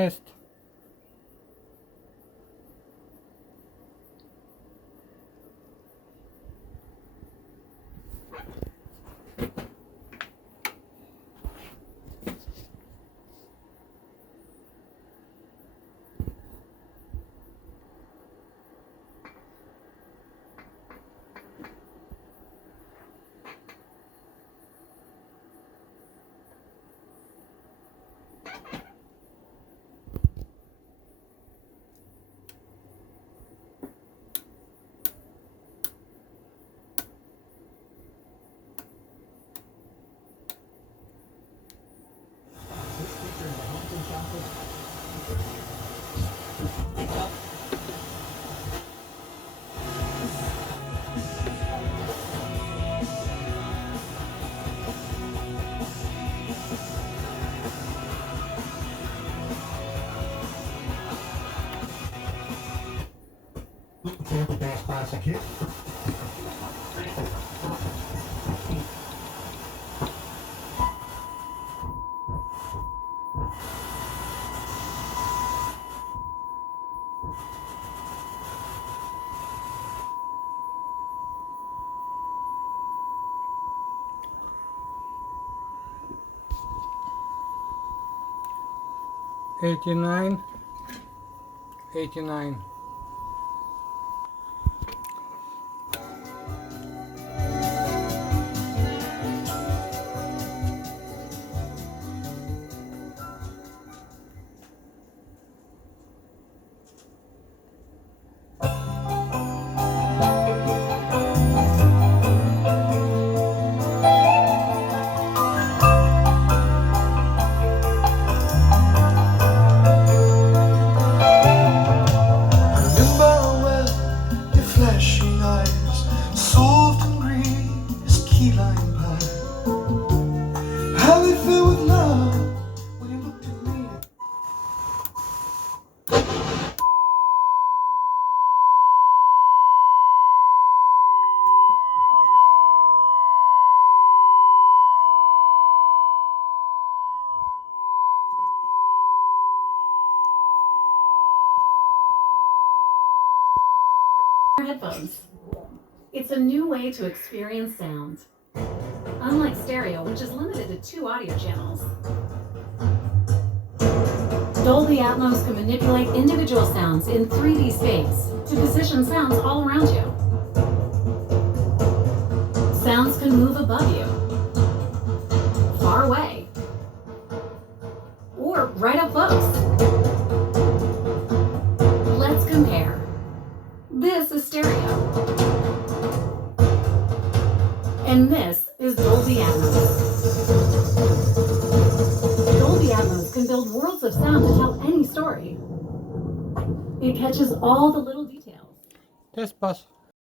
Test. Tampa Bass Classic hit. $89, $89. Flashing eyes, soft and green as key lime pie. How they filled with love when you looked at me. Headphones. It's a new way to experience sound. Unlike stereo, which is limited to 2 audio channels, Dolby Atmos can manipulate individual sounds in 3D space to position sounds all around you. Sounds can move above you, far away, or right up close. Let's compare. This is stereo. And this is Dolby Atmos. Dolby Atmos can build worlds of sound to tell any story. It catches all the little details. Test pass.